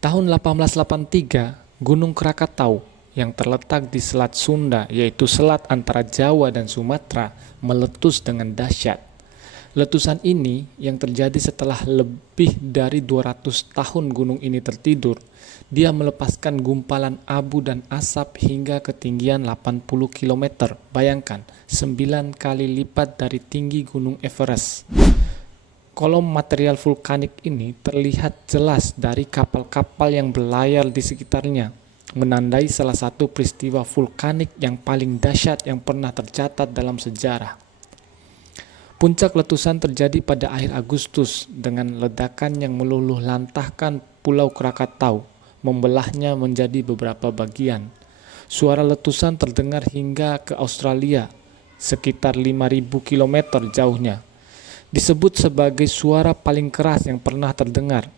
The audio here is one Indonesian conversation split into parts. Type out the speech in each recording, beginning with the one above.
Tahun 1883, Gunung Krakatau yang terletak di Selat Sunda, yaitu selat antara Jawa dan Sumatera, meletus dengan dahsyat. Letusan ini yang terjadi setelah lebih dari 200 tahun gunung ini tertidur. Dia melepaskan gumpalan abu dan asap hingga ketinggian 80 km. Bayangkan, 9 kali lipat dari tinggi Gunung Everest. Kolom material vulkanik ini terlihat jelas dari kapal-kapal yang berlayar di sekitarnya, menandai salah satu peristiwa vulkanik yang paling dahsyat yang pernah tercatat dalam sejarah. Puncak letusan terjadi pada akhir Agustus dengan ledakan yang meluluh lantahkan Pulau Krakatau, membelahnya menjadi beberapa bagian. Suara letusan terdengar hingga ke Australia, sekitar 5.000 km jauhnya. Disebut sebagai suara paling keras yang pernah terdengar.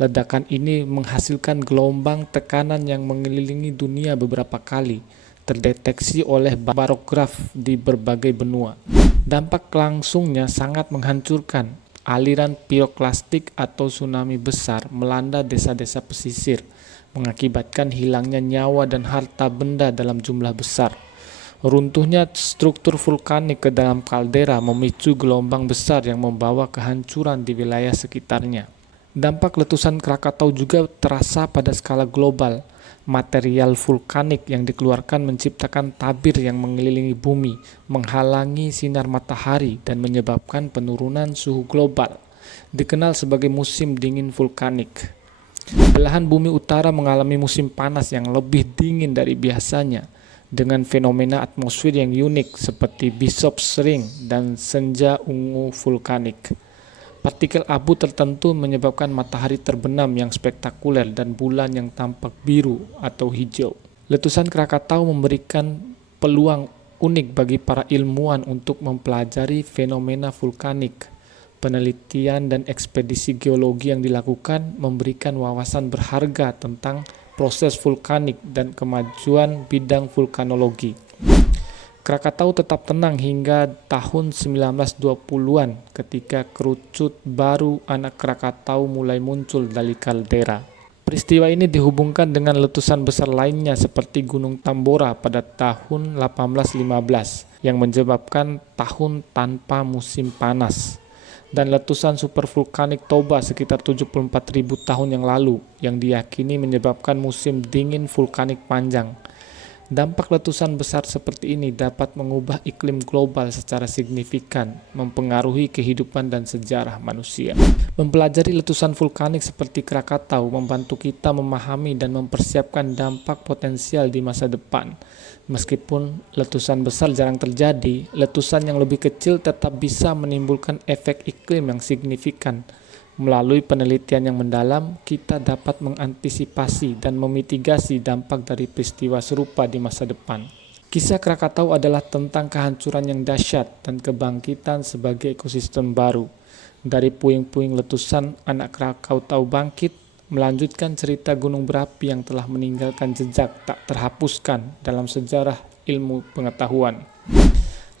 Ledakan ini menghasilkan gelombang tekanan yang mengelilingi dunia beberapa kali, terdeteksi oleh barograf di berbagai benua. Dampak langsungnya sangat menghancurkan. Aliran piroklastik atau tsunami besar melanda desa-desa pesisir, mengakibatkan hilangnya nyawa dan harta benda dalam jumlah besar. Runtuhnya struktur vulkanik ke dalam kaldera memicu gelombang besar yang membawa kehancuran di wilayah sekitarnya. Dampak letusan Krakatau juga terasa pada skala global. Material vulkanik yang dikeluarkan menciptakan tabir yang mengelilingi bumi, menghalangi sinar matahari dan menyebabkan penurunan suhu global. Dikenal sebagai musim dingin vulkanik. Belahan bumi utara mengalami musim panas yang lebih dingin dari biasanya, dengan fenomena atmosfer yang unik seperti Bishop's Ring dan senja ungu vulkanik. Partikel abu tertentu menyebabkan matahari terbenam yang spektakuler dan bulan yang tampak biru atau hijau. Letusan Krakatau memberikan peluang unik bagi para ilmuwan untuk mempelajari fenomena vulkanik. Penelitian dan ekspedisi geologi yang dilakukan memberikan wawasan berharga tentang proses vulkanik dan kemajuan bidang vulkanologi. Krakatau tetap tenang hingga tahun 1920-an ketika kerucut baru anak Krakatau mulai muncul dari kaldera. Peristiwa ini dihubungkan dengan letusan besar lainnya seperti Gunung Tambora pada tahun 1815 yang menyebabkan tahun tanpa musim panas, dan letusan supervulkanik Toba sekitar 74.000 tahun yang lalu yang diyakini menyebabkan musim dingin vulkanik panjang. Dampak letusan besar seperti ini dapat mengubah iklim global secara signifikan, mempengaruhi kehidupan dan sejarah manusia. Mempelajari letusan vulkanik seperti Krakatau membantu kita memahami dan mempersiapkan dampak potensial di masa depan. Meskipun letusan besar jarang terjadi, letusan yang lebih kecil tetap bisa menimbulkan efek iklim yang signifikan. Melalui penelitian yang mendalam, kita dapat mengantisipasi dan memitigasi dampak dari peristiwa serupa di masa depan. Kisah Krakatau adalah tentang kehancuran yang dahsyat dan kebangkitan sebagai ekosistem baru. Dari puing-puing letusan, anak Krakatau bangkit, melanjutkan cerita gunung berapi yang telah meninggalkan jejak tak terhapuskan dalam sejarah ilmu pengetahuan.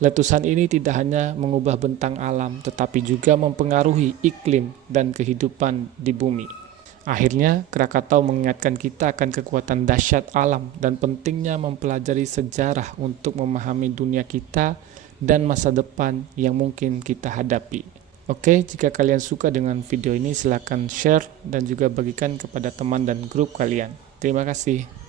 Letusan ini tidak hanya mengubah bentang alam, tetapi juga mempengaruhi iklim dan kehidupan di bumi. Akhirnya, Krakatau mengingatkan kita akan kekuatan dahsyat alam dan pentingnya mempelajari sejarah untuk memahami dunia kita dan masa depan yang mungkin kita hadapi. Oke, jika kalian suka dengan video ini, silakan share dan juga bagikan kepada teman dan grup kalian. Terima kasih.